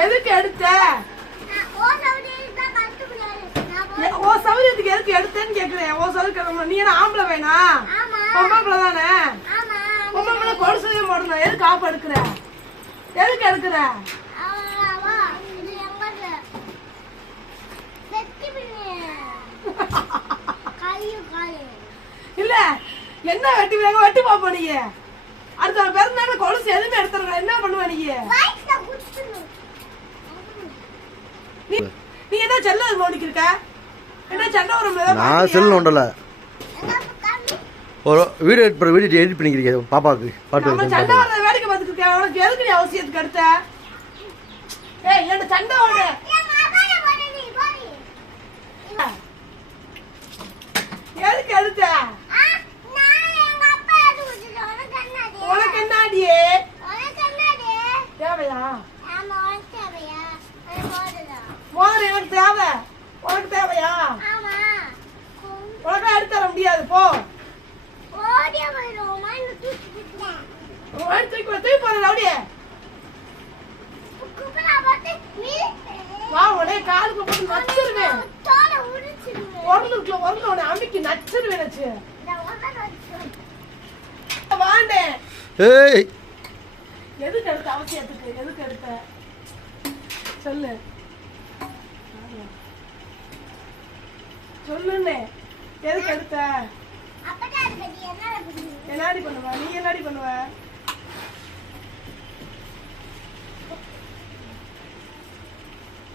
எதுக்கு எடுத்த? ஓ சௌரியத்துக்கு எதுக்கு எடுத்தேன்னு கேக்குறேன். ஓ சௌரியத்துக்கு நீ என்ன ஆம்பளை வேணா? பொம்பளை தானே? பொம்பளை கொலுசையும் போடணும். எதுக்கு ஆப் எடுக்கிற? எதுக்கு எடுக்கிற? இல்ல என்ன வெட்டி வெட்டி பாப்ப நீ? அடுத்த பிறந்த கொலுசு எதுவுமே எடுத்துருக்க என்ன பண்ணுவ நீ? நீ என்ன செல்ல நோண்டிக்கிருக்க? என்ன சண்டை வரும்? நான் செல் நோண்டல. ஒரு வீடியோ எடிட் பண்ணிக்கிறீங்க பாப்பாக்கு பாட்டு. நம்ம சண்டை வர வேடிக்கை பார்த்துட்டு இருக்க. உனக்கு எதுக்கு நீ அவசியத்துக்கு எடுத்த? ஏய் என்ன சண்டை வர? எதுக்கு எடுத்த? உனக்கு என்னடியே தேவையா? மோதிரம் எனக்கு தேவை. உனக்கு தேவையா? உனக்கு எடுத்து தர முடியாது. போ தூக்கி போற அப்படியே வா. உடனே காலுக்கு போட்டு நச்சிருவேன். உடனே அம்மிக்கு நச்சிருவேன். வாண்டே எதுக்கு எடுத்த? அவசியத்துக்கு எதுக்கு எடுத்த சொல்லு. சொல்லுன்னு எதுக்கு எடுத்த? என்னடி பண்ணுவ நீ? என்னடி பண்ணுவ?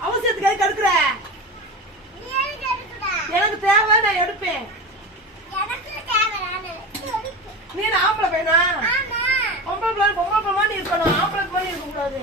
அவசியத்துக்கு எதுக்கு எடுக்கிற? எனக்கு தேவை, நான் எடுப்பேன். நீ ஆம்பளை பையனா? பொம்பளை மாதிரி இருக்கணும். ஆம்பளை மாதிரி இருக்க கூடாது.